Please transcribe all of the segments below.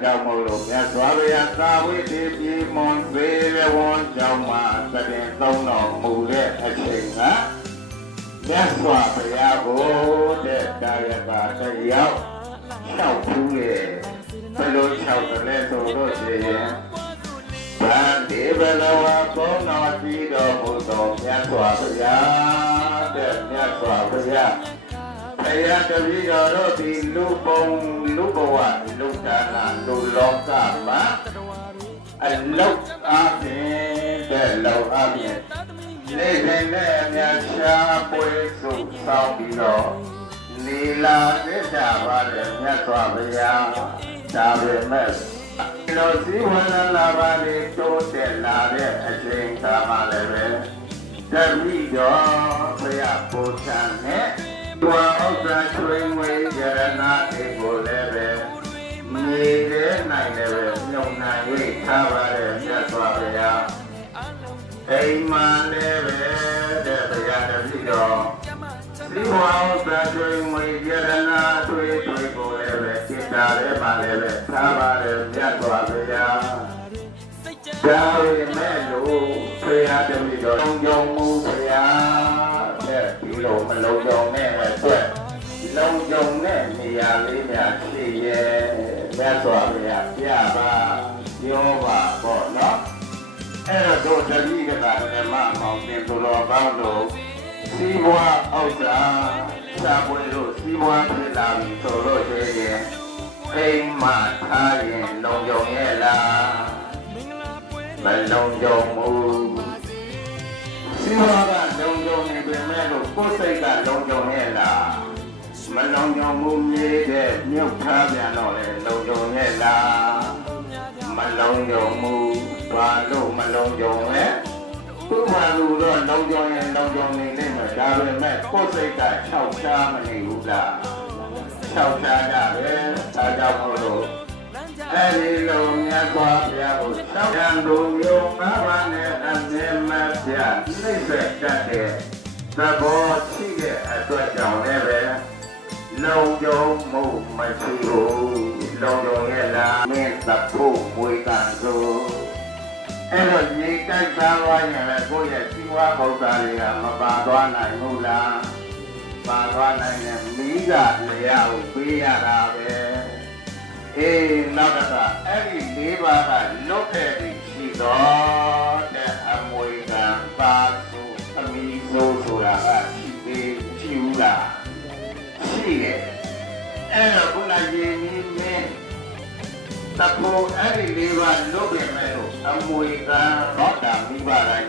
ကြောင့်မို့လို့မြတ်စွာဘုရားသာဝိတ္တိပြေမွန်သေးရဝန်းကြောင့်မှာသတင်သုံးတော်မူတဲ့အချိန်ကမြတ်စွာဘုရားကိုတဲ့ကာယပါတရားလျှောက်ဖူးရဲ့ဘယ်လိုလျှောက်တယ်လဲဆိုတော့ရှင်ဗန္ဒီဘလဝဘုံတော်ကြည်တော်မူသောမြတ်စွာဘုရားတဲ့မြတ်စွာဘုရားဘုရားတပည့်တော်တို့ဒီလူပုံလူဘဝလူဒါနလူလောကမှာအလောက်အားဖြင့်တဲ့လောက်အားဖြင့်နေတိုင်းနဲ့အများရှားပွဲစုဆောင်ပြီးတော့နေလာတဲ့တာပါတဲ့မြတ်စွာဘုရားဒါပေမဲ့လို့ဇီဝနာလာပါလေတိုးတက်လာတဲ့အချိန်ကမှလည်းပဲတပည့်တော်ဘုရားပူဇံနဲ့ဝါဥစ္စာချွေငွေရဏတွေကိုလည်းပဲမြေထဲနိုင်လည်းပဲညုံနိုင်၍ထားပါတဲ့မြတ်စွာဘုရားအိမ်မှာလည်းပဲတဲ့ဘုရားတပည့်တော်ဒီဝါဥစ္စာချွေငွေရဏတွေကိုလည်းပဲစိတ်ဓာတ်ထဲမှာလည်းပဲထားပါတဲ့မြတ်စွာဘုရားဒါပေမဲ့လို့ဘုရားတပည့်တော်လုံးကြုံမှုဘုရားတဲ့ဒီလိုမလုံးကြုံနဲ့အတွက်လုံးကြုံတဲ့နေရာလေးများရှိရဲ့မြတ်စွာဘုရားပြပါပြောပါပေါ့နော်အဲ့တော့တပည့်ကဓမ္မမောင်တင်သူတော်ကောင်းတို့စီးပွားဥစ္စာစာပွေလို့စီးပွားဖြစ်လာပြီဆိုလို့ရှိရင်အိမ်မှာထားရင်လုံကြုံရဲ့လားမလုံကြုံဘူးစီးပွားကလုံကြုံနေပေမဲ့လို့ကိုယ်စိတ်ကလုံကြုံရဲ့လားမလုံကြုံဘူးမြေတဲ့မြုပ်ထားပြန်တော့လေလုံကြုံရဲ့လားမလုံကြုံဘူးဘာလို့မလုံကြုံလဲသူ့ဘာလို့တော့လုံကြုံရင်လုံကြုံနေလိမ့်မယ်ဒါပေမဲ့ကိုယ်စိတ်က၆ရှားမနေဘူးလား၆ရှားကြပဲဒါကြောင့်မို့လို့အဲဒီလိုမြတ်စွာဘုရားကိုသောရံသူယုံငါးပါးနဲ့အမြဲမပြတ်နှိမ့်ဆက်တတ်တဲ့သဘောရှိတဲ့အတွက်ကြောင့်လည်းပဲလုံကြုံမှုမရှိဘူးလုံကြုံရဲ့လားမင်းသဖို့မွေကံဆိုအဲ့တော့ဒီတိုက်သားသွားရင်လည်းကိုယ့်ရဲ့စီဝါဥစ္စာတွေကမပါသွားနိုင်ဘူးလားပါသွားနိုင်ရင်မိကတရားကိုပေးရတာပဲအေးနောက်တစ်ခါအဲ့ဒီ၄ပါးကလွတ်ခဲ့ပြီရှိတော့တဲ့အမွေကံပါစုအမိဆိုဆိုတာကရှိသေးရှိဘူးလားရှိတယ်အဲ့တော့ခုနရင်းနှီးမင်းတဖို့အဲ့ဒီ၄ပါးလွတ်ခဲ့မဲ့လို့အမွေကံတော့တာမိဘတိုင်း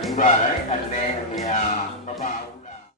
အလဲအများမပါဘူးလား